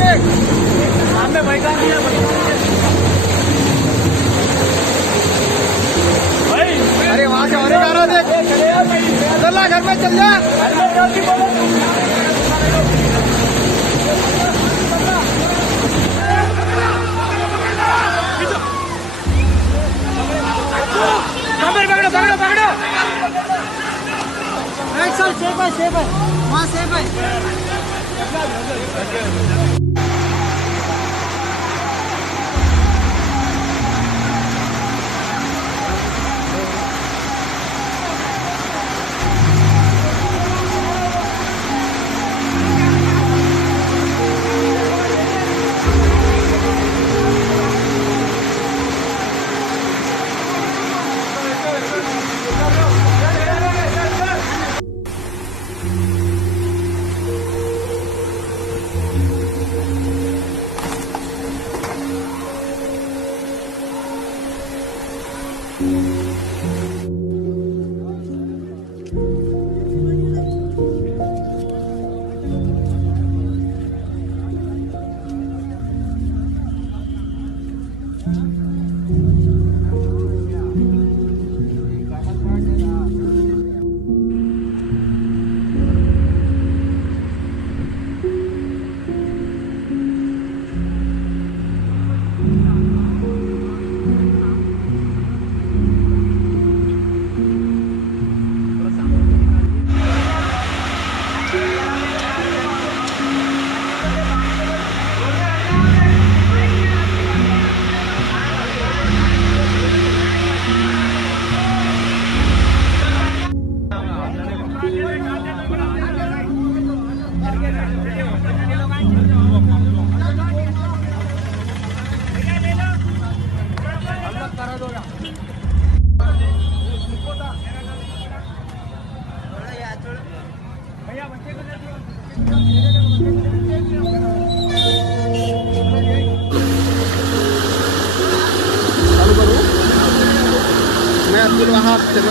चाहिए सामने बैठा नहीं है भाई। अरे वहाँ से और आ रहा देख, चल घर में चल जा। पकड़ो पकड़ो सेफ है वहाँ सेफ है।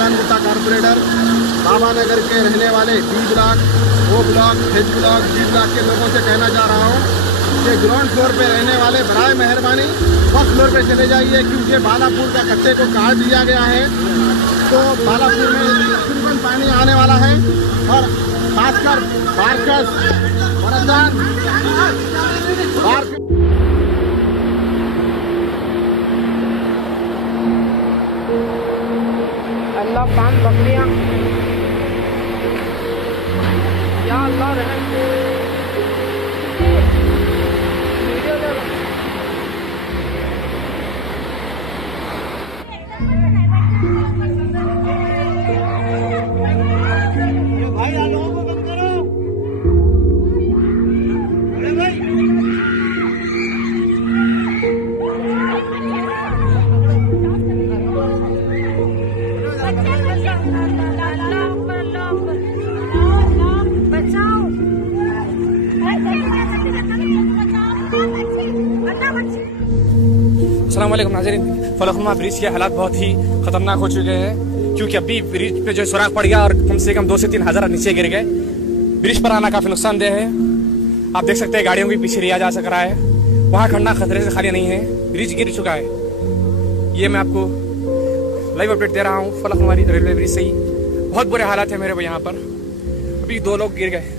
गुट्टा कारपोरेटर बाबा नगर के रहने वाले बी ब्लॉक, ओ ब्लॉक, एच ब्लॉक, जी ब्लॉक के लोगों से कहना चाह रहा हूँ कि ग्राउंड फ्लोर पे रहने वाले बराए मेहरबानी फर्स्ट फ्लोर पे चले जाइए, क्योंकि बालापुर का कच्चे को काट दिया गया है। तो बालापुर में तकरीबन पानी आने वाला है और खासकर बारकस अल्लाह पान बकरियाँ या अल्लाह रहम। भाई आप लोगों को बंद करो। अरे भाई अस्सलाम वालेकुम नाज़रीन। फलकनुमा ब्रिज के हालात बहुत ही खतरनाक हो चुके हैं, क्योंकि अभी ब्रिज पे जो सुराख पड़ गया और कम से कम 2 से 3 हज़ार नीचे गिर गए। ब्रिज पर आना काफ़ी नुकसानदेह है। आप देख सकते हैं गाड़ियों भी पीछे लिया जा सक रहा है। वहाँ खड़ना खतरे से खाली नहीं है, ब्रिज गिर चुका है। ये मैं आपको लाइव अपडेट दे रहा हूँ फलकनुमा रेलवे ब्रिज से ही। बहुत बुरे हालात है मेरे को यहाँ पर। अभी 2 लोग गिर गए।